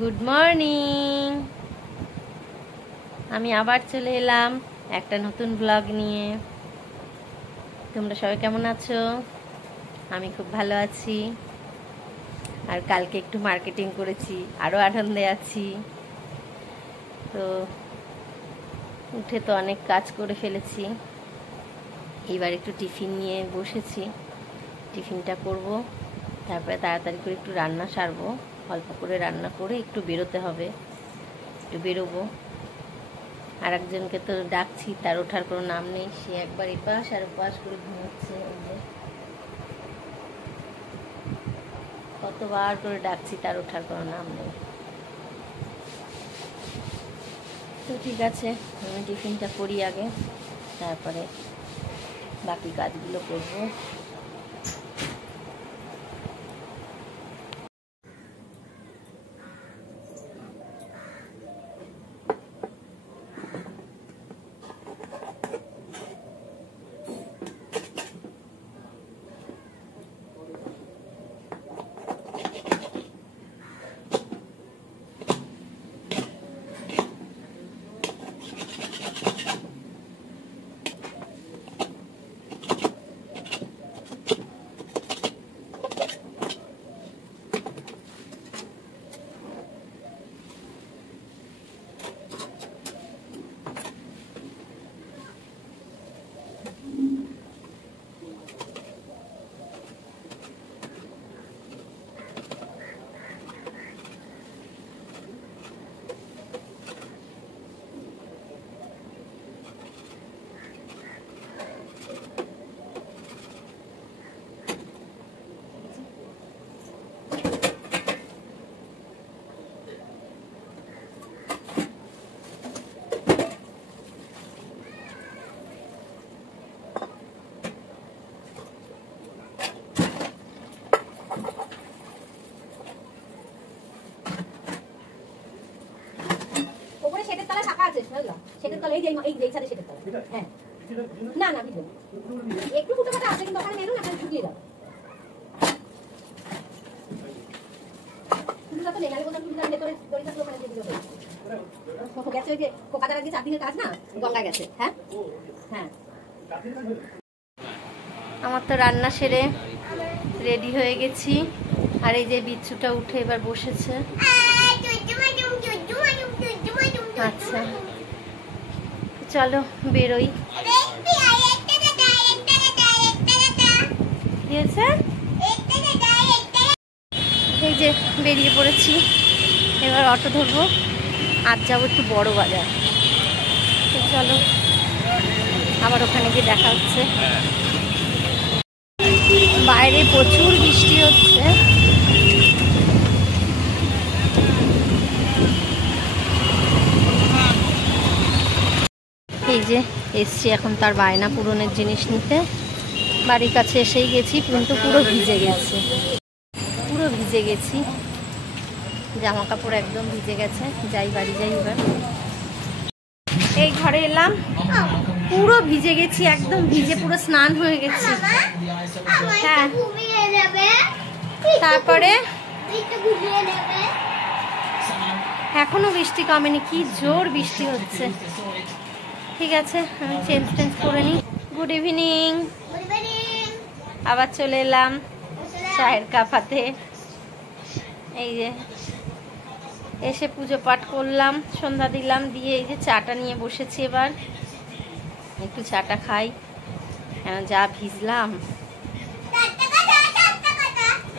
Good morning. আমি আবার চলে এলাম একটা নতুন ব্লগ নিয়ে। তোমরা সবাই কেমন আছো? আমি খুব ভালো আছি। আর কালকে একটু মার্কেটিং করেছি, আরও আনন্দে আছি। তো উঠে তো অনেক কাজ করে ফেলেছি। এবার একটু টিফিন নিয়ে বসেছি, টিফিনটা করব, তারপরে তাড়াতাড়ি করে একটু রান্না সারবো। অল্প করে রান্না করে একটু বেরোতে হবে, একটু বেরোবো। আর একজনকে তো ডাকছি, তার ওঠার কোনো নাম নেই। সে একবার এপাশ আর ওপাশ করে ঘুমোচ্ছে। কতবার করে ডাকছি, তার ওঠার কোনো নাম নেই। তো ঠিক আছে, আমি টিফিনটা করি আগে, তারপরে বাকি কাজগুলো করবো। সেটার তলা এই যে সাথে সেটার তলা। হ্যাঁ, না না ভিজবে একটু ফুটো কথা আছে, কিন্তু ওখানে মেরুন আপনার শুকিয়ে যাবে। ফুটোটা তো লেগালে কোথাও ফুটোটার ভেতরে দড়ি থাকলে ওখানে দিয়ে দিতে হবে। গেছে ওই যে কোকাদার আগে 4 দিনের কাজ না, গঙ্গা গেছে। হ্যাঁ হ্যাঁ, আমার তো রান্না সেরে রেডি হয়ে গেছি। আর এই যে বিচ্ছুটা উঠে এবার বসেছে। আচ্ছা চলো বেরোই। এই যে বেরিয়ে পড়েছি, এবার অটো ধরবো। আজ যাবো একটু বড় বাজার। তো চলো, আবার ওখানে গিয়ে দেখা হচ্ছে। বাইরে প্রচুর বৃষ্টি হচ্ছে। এই যে এসছি এখন তার বায়না পূরণের জিনিস নিতে। বাড়ির কাছে এসেই গেছি, কিন্তু পুরো ভিজে গেছি, পুরো ভিজে গেছি। জামা কাপড় একদম ভিজে গেছে। যাই বাড়ি যাই এবার। এই ঘরে এলাম, পুরো ভিজে গেছি, একদম ভিজে পুরো স্নান হয়ে গেছি। হ্যাঁ, তারপরে এখনো বৃষ্টি কমেনি, কি জোর বৃষ্টি হচ্ছে। ঠিক আছে, আমি চেঞ্জ করে নিই। Good evening. আবার চলে এলাম চায়ের কাপ হাতে। এই যে এসে পুজো পাঠ করলাম, সন্ধ্যা দিলাম, দিয়ে এই যে চাটা নিয়ে বসেছি। এবার একটু চাটা খাই, যা ভিজলাম।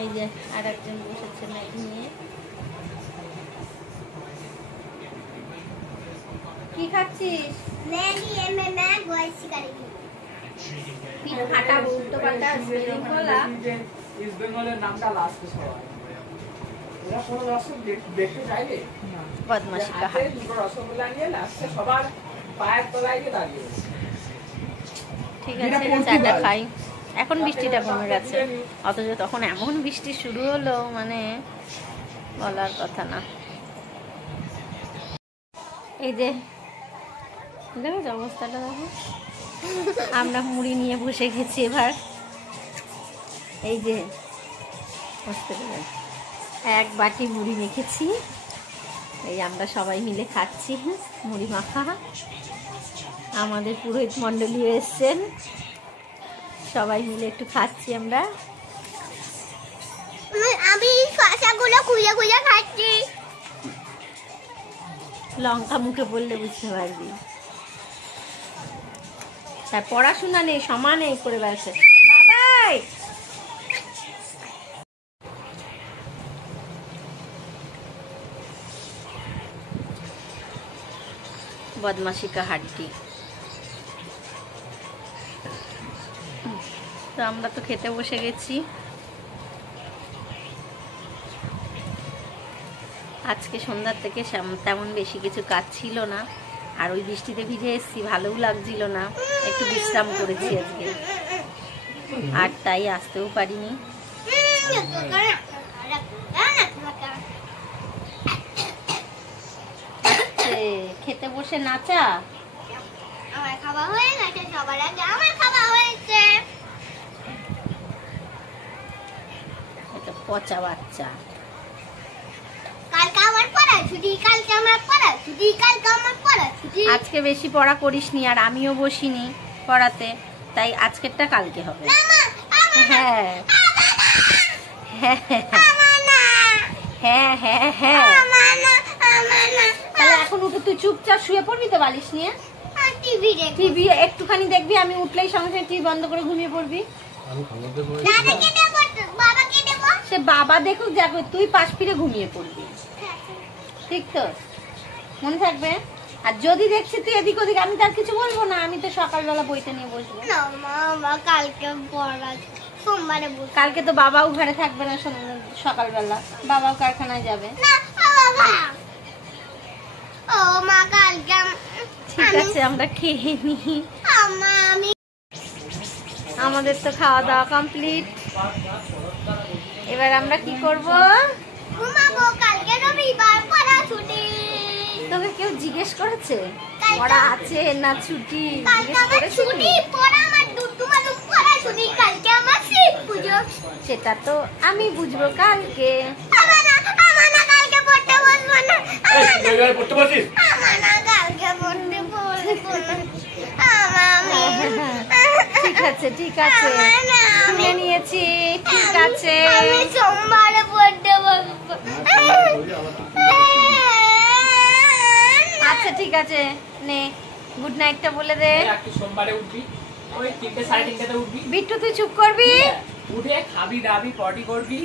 এই যে আর একজন বসেছে ম্যাগি নিয়ে। কি খাচ্ছিস? ম্যাগি। ফাটা উল্টো পাল্টা স্পেলিং বলা। ইস্ট বেঙ্গলের নামটা লাস্টে সবাই এরা কোন রসম দেখতে চাইলে বদমাশি কাহার দুটো রসগোল্লা নিয়ে লাস্টে সবার পায়ের তলায় গিয়ে দাঁড়িয়ে। ঠিক আছে, চাটা খাই। এখন বৃষ্টিটা কমে গেছে, অথচ তখন এমন বৃষ্টি শুরু হলো, মানে বলার কথা না। এই যে দেখো অবস্থাটা, দেখো। আমরা মুড়ি নিয়ে বসে গেছি এবার। এই যে এক বাটি মুড়ি মেখেছি, এই আমরা সবাই মিলে খাচ্ছি মুড়ি মাখা। আমাদের পুরোহিত মণ্ডলী এসছেন, সবাই মিলে একটু খাচ্ছি আমরা। আমি শসাগুলো খুলে খুলে খাচ্ছি। লঙ্কা মুখে পড়লে বুঝতে পারবি। তার পড়াশোনা নেই, সমানে করে বেড়াচ্ছে বাবাই। বদমাশি কা হাড্ডি। তো আমরা তো খেতে বসে গেছি। আজকে সন্ধ্যার থেকে তেমন বেশি কিছু কাজ ছিল না, আর ওই বৃষ্টিতে ভিজে এসেছি, ভালোও লাগছিল না, একটু বিশ্রাম করেছি আজকে, আর তাই আসতেও পারিনি। খেতে বসে নাচা। আমার খাওয়া হয়ে গেছে, সবার আগে আমার খাওয়া হয়েছে। এটা পচা বাচ্চা। কালকে আমার পড়া ছুটি, কালকে আমার পড়া ছুটি, কালকে আমার পড়া ছুটি। আজকে বেশি পড়া করিসনি, আর আমিও বসিনি পড়াতে, তাই আজকেরটা কালকে হবে। হ্যাঁ হ্যাঁ হ্যাঁ হ্যাঁ হ্যাঁ। তাহলে এখন উঠে তুই চুপচাপ শুয়ে পড়বি তো বালিশ নিয়ে? টিভি একটুখানি দেখবি, আমি উঠলেই সঙ্গে সঙ্গে টিভি বন্ধ করে ঘুমিয়ে পড়বি। সে বাবা দেখুক দেখো, তুই পাশ ফিরে ঘুমিয়ে পড়বি, ঠিক তো? মনে থাকবে। আর যদি দেখছি তুই এদিক ওদিক, আমি তার কিছু বলবো না, আমি তো সকালবেলা বইটা নিয়ে বসবো। কালকে পড়া সোমবারে। কালকে তো বাবাও ঘরে থাকবে না, সকালবেলা বাবাও কারখানায় যাবে। ও মা কালকে ঠিক আছে, আমরা খেয়ে নিই। আমি আমাদের তো খাওয়া দাওয়া কমপ্লিট। এবার আমরা কি করব? ঘুমাবো। কালকে রবিবার, পড়া ছুটি। তোকে কেউ জিজ্ঞেস করেছে পড়া আছে না ছুটি? কালকে আমার ছুটি, পড়া আমার দুমালুম পড়া ছুটি। কালকে আমার শিব পুজো। সেটা তো আমি বুঝবো কালকে। আমার না কালকে পড়তে বসবো না। পড়তে বসিস? আমার না কালকে পড়তে বসবো না। ঠিক আছে ঠিক আছে, শুনে নিয়েছি, ঠিক আছে। আমি সোমবারে পড়তে বসবো। আচ্ছা ঠিক আছে, নে গুড নাইটটা বলে দে। সোমবারে উঠবি, ওই 3টে 3:30তে উঠবি। বিট্টু তুই চুপ করবি, উঠে খাবি দাবি, পটি করবি,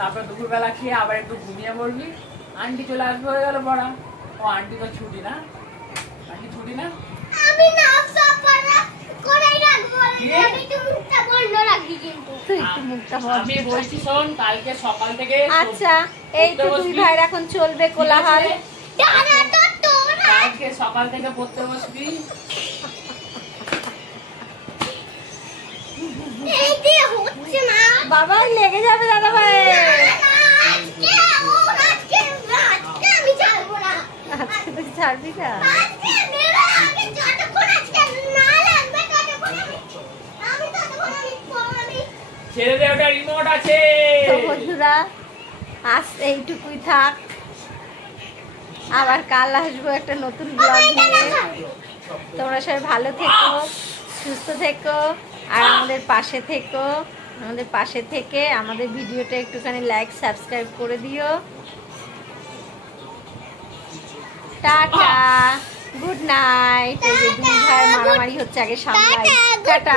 তারপর দুপুরবেলা খেয়ে আবার একটু ঘুমিয়ে পড়বি। আন্টি চলে আসবে, হয়ে গেল পড়া। ও আন্টি তো ছুটি না, আন্টি ছুটি না। আমি না সব পড়া করেই রাখবো, আমি তো মুখটা বন্ধ রাখি। কিন্তু তুই একটু মুখটা বন্ধ। আমি বলছি শোন, কালকে সকাল থেকে। আচ্ছা এই তো দুই ভাই এখন চলবে কোলাহল। কালকে সকাল থেকে পড়তে বসবি। এই দিয়ে হচ্ছে না বাবা, লেগে যাবে দাদা ভাই। আজকে আমি ছাড়বো না। আজকে তুই ছাড়বি না? আজকে মেরা আগে যতক্ষণ আজকে না লাগবে ততক্ষণ আমি ততক্ষণ আমি ছেড়ে দে, ওটা রিমোট আছে। তো বন্ধুরা আজ এইটুকুই থাক, আবার কাল আসবো একটা নতুন ব্লগ নিয়ে। তোমরা সবাই ভালো থেকো, সুস্থ থেকো, আর আমাদের পাশে থেকো। আমাদের পাশে থেকে আমাদের ভিডিওটা একটুখানি লাইক সাবস্ক্রাইব করে দিও। Tata, good night. এই যে দুই ভাই মারামারি হচ্ছে, আগে সামলাই। টাটা।